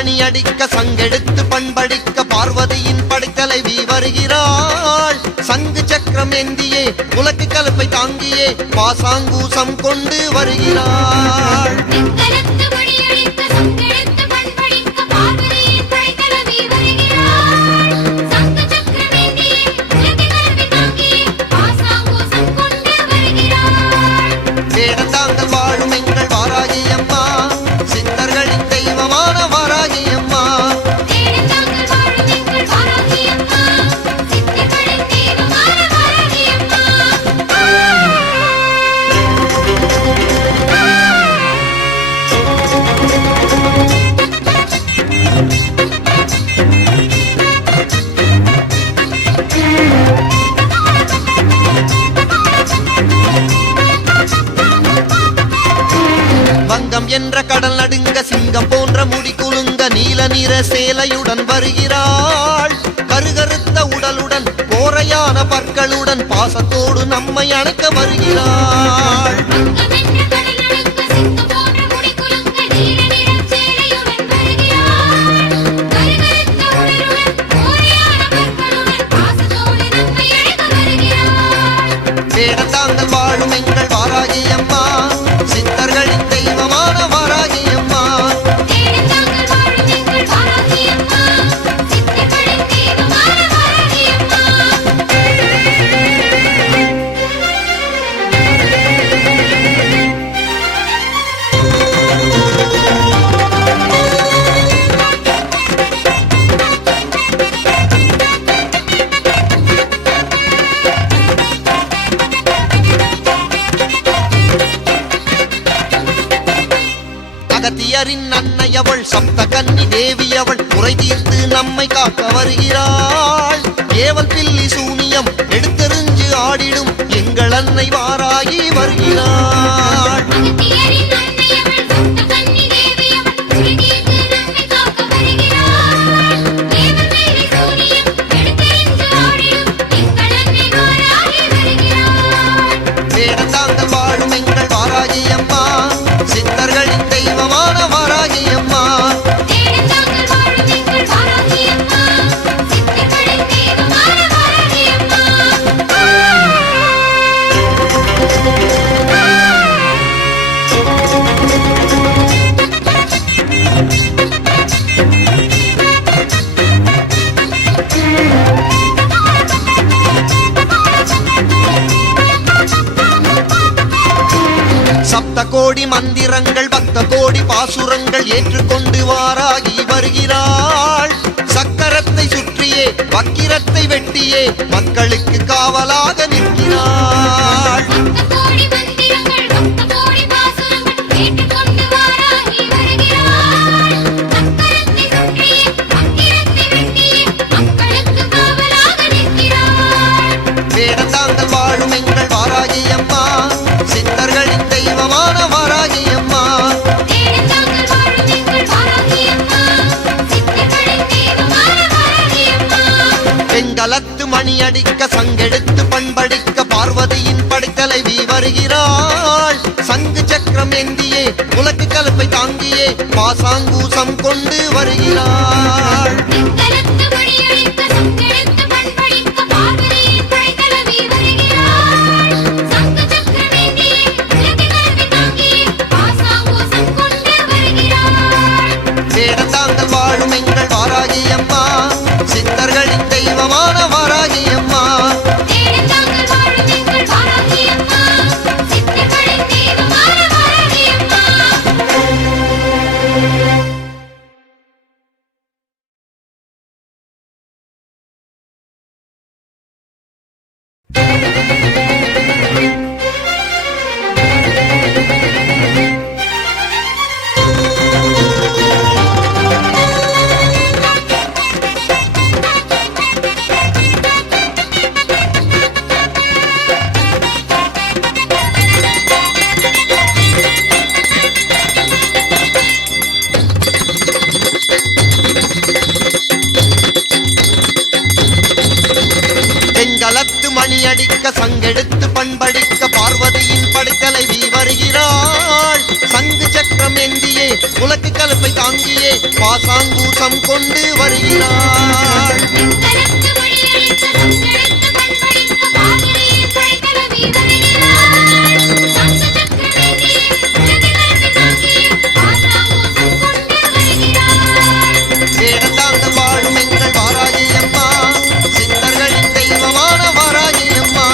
மணியடிக்க சங்கெடுத்து பண்படிக்க பார்வதியின் படைத்தலைவி வருகிறாள். சங்கு சக்கரம் ஏந்தியே உலக்கு கலப்பை தாங்கியே பாசாங்கூசம் கொண்டு வருகிறாள். வேடந்தாங்கள் வாழும் எங்கள் வாராகி அம்மா, சித்தர்களின் தெய்வமான வாராகி அம்மா. வங்கம் என்ற கடல் நடுங்க சிங்கம் போன்ற முடி குலுங்க நீல நிற சேலையுடன் வருகிறாள். கருகருத்த உடலுடன் கோரையான பற்களுடன் பாசத்தோடு நம்மை அணைக்க வருகிறாள். வேடந்தாங்கள் வாழும் எங்கள் வாராகி அம்மா, சித்தர்களின் தெய்வமான வாராகி அம்மா. அகத்தியரின் அன்னையவள் சப்த கன்னி தேவியவள் குறை தீர்த்து நம்மை காக்க வருகிறாள். ஏவல் பில்லி சூனியம் எடுத்தெறிஞ்சு ஆடிடும் எங்கள் அன்னை வாராகி வருகிறாள். வேடந்தாங்கள் வாழும் எங்கள் வாராகி அம்மா, சித்தர்களின் தெய்வமான வாராகி அம்மா. சப்த கோடி மந்திரங்கள் பக்த கோடி பாசுரங்கள் ஏற்றுக்கொண்டு வாராகி வருகிறாள். சக்கரத்தை சுற்றியே வக்கிரத்தை வெட்டியே மக்களுக்கு காவலாக நிற்கிறாள். வேடந்தாங்கள் வாழும் எங்கள் வாராகி அம்மா, சித்தர்களின் தெய்வமான வாராகி அம்மா. வெண்கலத்து மணியடிக்க சங்கெடுத்து பண்படிக்க பார்வதியின் படைத்தலைவி வருகிறாள். சங்கு சக்கரம் ஏந்தியே உலக்கு கலப்பை தாங்கியே பாசாங்கூசம் கொண்டு வருகிறாள். வேடந்தாங்கள் வாழும் எங்கள் வாராகி அம்மா, சித்தர்களின் தெய்வமான வாராகி அம்மா. மணியடிக்க சங்க பாசாங்கூசம் கொண்டு வருகிறாள். வேடந்தாங்க வாழும் எங்கள் வாராகி அம்மா, சித்தர்களின் தெய்வமான வாராகி அம்மா.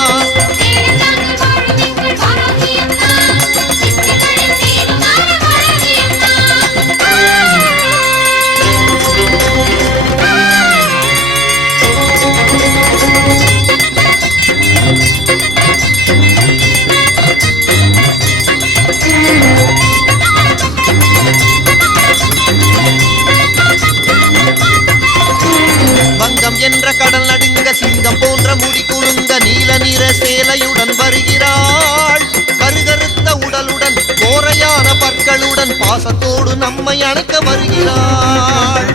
வங்கம் என்ற கடல் நடுங்க சிங்கம் போன்ற முடி குலுங்க நீல நிற சேலையுடன் வருகிறாள். கருகருத்த உடலுடன் கோரையான பற்களுடன் பாசத்தோடு நம்மை அணைக்க வருகிறாள்.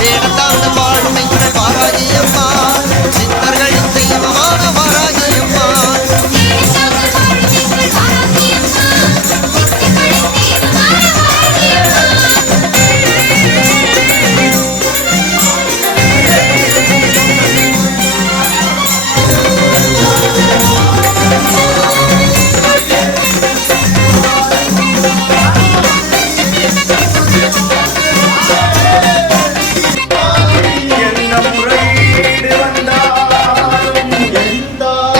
வேடந்தாங்க வாழும் எங்கள் வாராகி அம்மா, சித்தர்களின் தெய்வமான வாராகி அம்மா.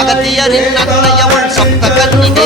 அகத்தியரின் அன்னையவள் சப்த கன்னி